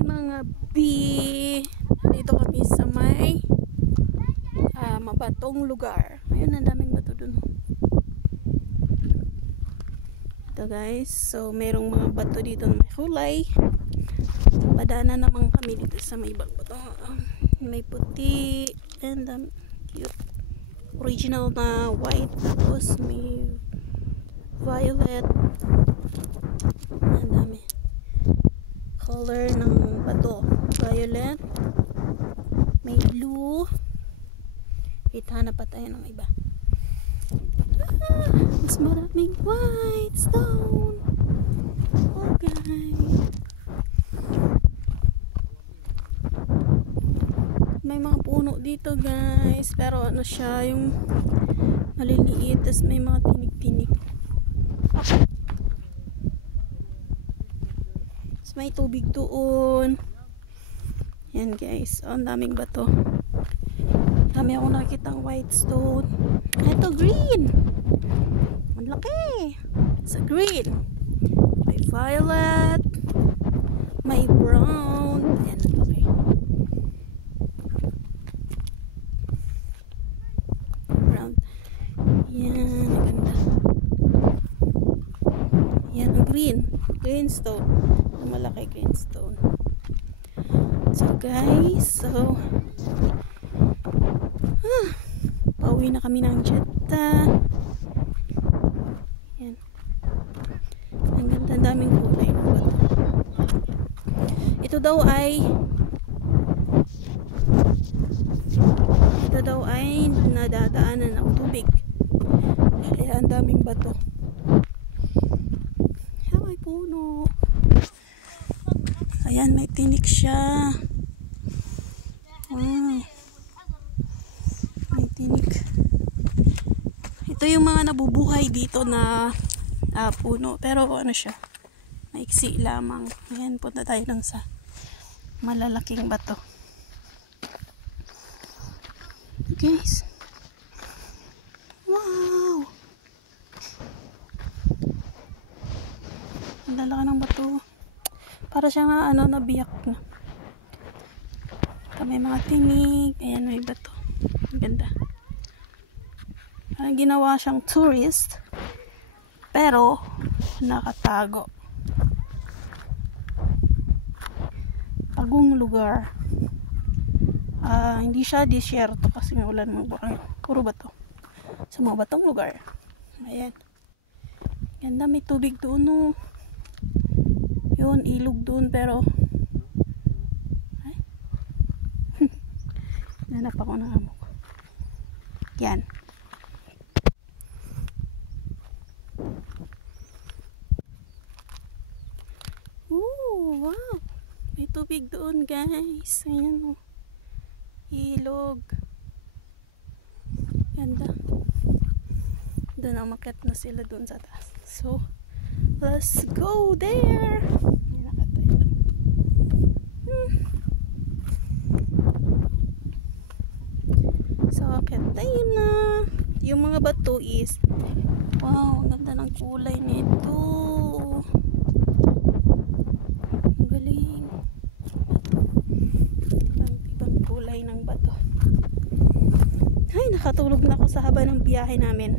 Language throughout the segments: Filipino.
Hi mga bee! Dito kami sa may mabatong lugar. Ayun, ang daming bato dun. Ito guys, so merong mga bato dito na may kulay. Padaanan naman kami dito sa may ibang bato. May puti and cute original na white, tapos may violet. Ang dami color ng bato. Violet, may blue. Hanap pa tayo ng iba. Mas maraming white stone. Okay. May mga puno dito guys, pero ano siya, yung maliliit, tapos may mga tinik-tinik. Tapos may tubig doon. Yan guys, ang daming bato. Dami akong nakikitang white stone. Ito green. Ang laki. It's a green. May violet. May brown. Ayan, ang laki. Brown. Yan, ang ganda. Yan, ang green. Green stone. Ang malaki green stone. So guys, pauwi na kami ng Jeddah. Yan. Ang ganda, daming kulay ng bato. Ito daw ay nadadaanan ng tubig. Kaya ang daming bato. Ayan, may puno. Ayan, may tinik siya. Wow. May tinik. Ito yung mga nabubuhay dito na puno. Pero ano siya, maiksi lamang. Ayan, punta tayo lang sa malalaking bato. Guys. Wow. Ang lalaki ng bato. Para siya nga nabiyak na. May mga tinig. Ayan, may bato. Ang ganda. Parang ginawa siyang tourist, pero nakatago. Tagong lugar. Hindi siya disyerto kasi may ulan mo. Puro bato. Sa mga batong lugar. Ayan. Ganda, may tubig doon, no. Yun, ilog doon, pero nanap ako ng amo ko. Yan. Ooh, wow. May tubig doon, guys. Ayan, oh. Ilog. Ganda. Doon, umakyat na sila doon sa taas. So, let's go there. So, akyat tayo na. Yung mga bato is, wow, ang ganda ng kulay nito. Ang galing. Ibang kulay ng bato. Ay, nakatulog na ako sa haba ng biyahe namin.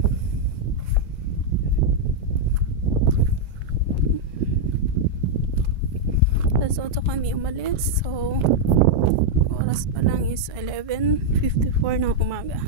Tapos also kami umalis. So, oras pa lang is 11:54 ng umaga.